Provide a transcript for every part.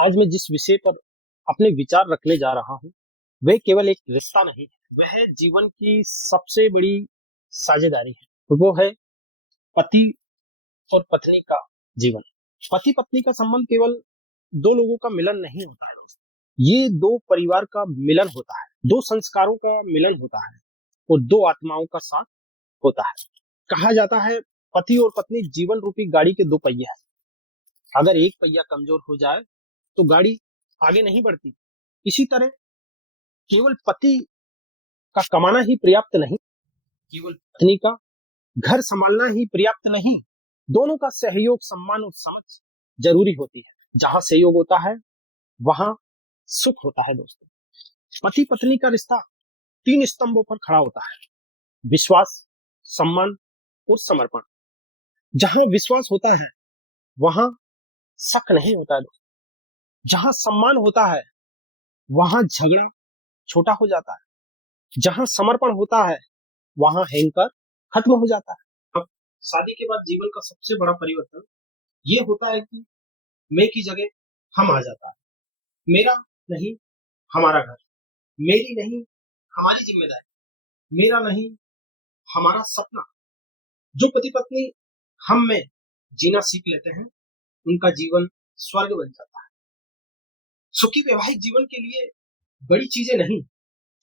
आज मैं जिस विषय पर अपने विचार रखने जा रहा हूँ वह केवल एक रिश्ता नहीं है, वह जीवन की सबसे बड़ी साझेदारी है। वो है पति और पत्नी का जीवन। पति पत्नी का संबंध केवल दो लोगों का मिलन नहीं होता है, ये दो परिवार का मिलन होता है, दो संस्कारों का मिलन होता है और दो आत्माओं का साथ होता है। कहा जाता है पति और पत्नी जीवन रूपी गाड़ी के दो पहिए हैं। अगर एक पहिया कमजोर हो जाए तो गाड़ी आगे नहीं बढ़ती। इसी तरह केवल पति का कमाना ही पर्याप्त नहीं, केवल पत्नी का घर संभालना ही पर्याप्त नहीं। दोनों का सहयोग, सम्मान और समझ जरूरी होती है। जहां सहयोग होता है वहां सुख होता है। दोस्तों, पति पत्नी का रिश्ता तीन स्तंभों पर खड़ा होता है: विश्वास, सम्मान और समर्पण। जहां विश्वास होता है वहां शक नहीं होता है। दोस्तों, जहां सम्मान होता है वहां झगड़ा छोटा हो जाता है। जहां समर्पण होता है वहां अहंकार खत्म हो जाता है। अब शादी के बाद जीवन का सबसे बड़ा परिवर्तन ये होता है कि मैं की जगह हम आ जाता है। मेरा नहीं हमारा घर, मेरी नहीं हमारी जिम्मेदारी, मेरा नहीं हमारा सपना। जो पति पत्नी हम में जीना सीख लेते हैं उनका जीवन स्वर्ग बन जाता है। सुखी वैवाहिक जीवन के लिए बड़ी चीजें नहीं,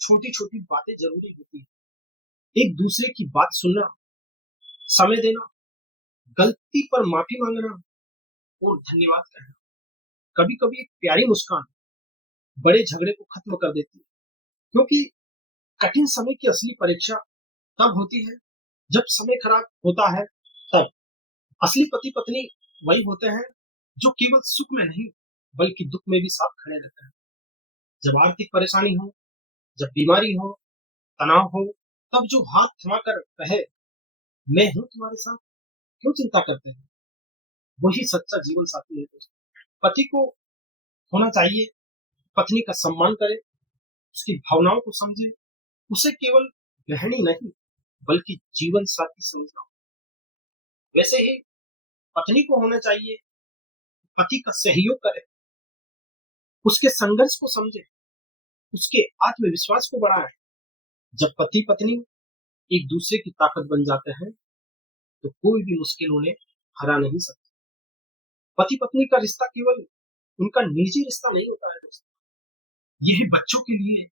छोटी छोटी बातें जरूरी होती है। एक दूसरे की बात सुनना, समय देना, गलती पर माफी मांगना और धन्यवाद कहना। कभी कभी एक प्यारी मुस्कान बड़े झगड़े को खत्म कर देती है, क्योंकि कठिन समय की असली परीक्षा तब होती है जब समय खराब होता है। तब असली पति पत्नी वही होते हैं जो केवल सुख में नहीं बल्कि दुख में भी साथ खड़े रहते हैं। जब आर्थिक परेशानी हो, जब बीमारी हो, तनाव हो, तब जो हाथ थमा कर कहे मैं हूं तुम्हारे साथ, क्यों चिंता करते हैं, वही सच्चा जीवन साथी है। दोस्तों, पति को होना चाहिए पत्नी का सम्मान करे, उसकी भावनाओं को समझे, उसे केवल गृहिणी नहीं बल्कि जीवन साथी समझना। वैसे ही पत्नी को होना चाहिए पति का सहयोग करे, उसके संघर्ष को समझे, उसके आत्मविश्वास को बढ़ाए। जब पति पत्नी एक दूसरे की ताकत बन जाते हैं तो कोई भी मुश्किल उन्हें हरा नहीं सकता। पति पत्नी का रिश्ता केवल उनका निजी रिश्ता नहीं होता है दोस्तों, यह बच्चों के लिए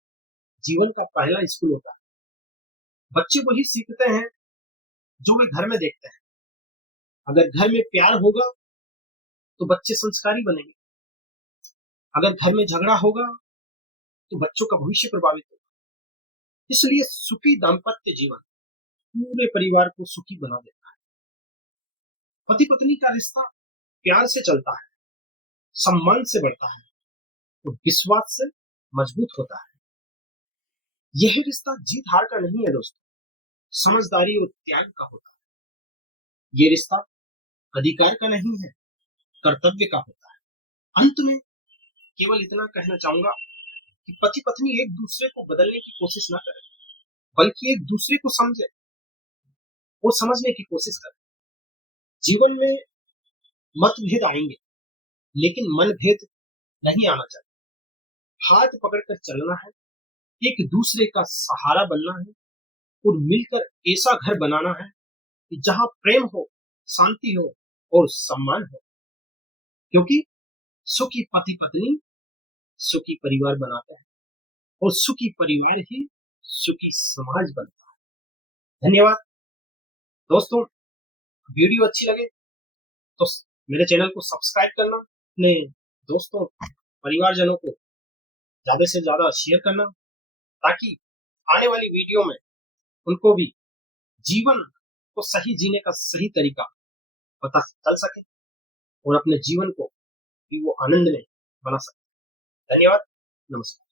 जीवन का पहला स्कूल होता है। बच्चे वही सीखते हैं जो वे घर में देखते हैं। अगर घर में प्यार होगा तो बच्चे संस्कारी बनेंगे। अगर घर में झगड़ा होगा तो बच्चों का भविष्य प्रभावित होगा। इसलिए सुखी दाम्पत्य जीवन पूरे परिवार को सुखी बना देता है। पति पत्नी का रिश्ता प्यार से चलता है, सम्मान से बढ़ता है और विश्वास से मजबूत होता है। यह रिश्ता जीत हार का नहीं है दोस्तों, समझदारी और त्याग का होता है। यह रिश्ता अधिकार का नहीं है, कर्तव्य का होता है। अंत में केवल इतना कहना चाहूंगा कि पति पत्नी एक दूसरे को बदलने की कोशिश ना करें, बल्कि एक दूसरे को समझे और समझने की कोशिश करें। जीवन में मतभेद आएंगे लेकिन मनभेद नहीं आना चाहिए। हाथ पकड़कर चलना है, एक दूसरे का सहारा बनना है और मिलकर ऐसा घर बनाना है कि जहां प्रेम हो, शांति हो और सम्मान हो। क्योंकि सुखी पति पत्नी सुखी परिवार बनाते हैं और सुखी परिवार ही सुखी समाज बनता है। धन्यवाद दोस्तों। वीडियो अच्छी लगे तो मेरे चैनल को सब्सक्राइब करना, अपने दोस्तों परिवारजनों को ज्यादा से ज्यादा शेयर करना, ताकि आने वाली वीडियो में उनको भी जीवन को सही जीने का सही तरीका पता चल सके और अपने जीवन को भी वो आनंद में बना सके। धन्यवाद, नमस्कार।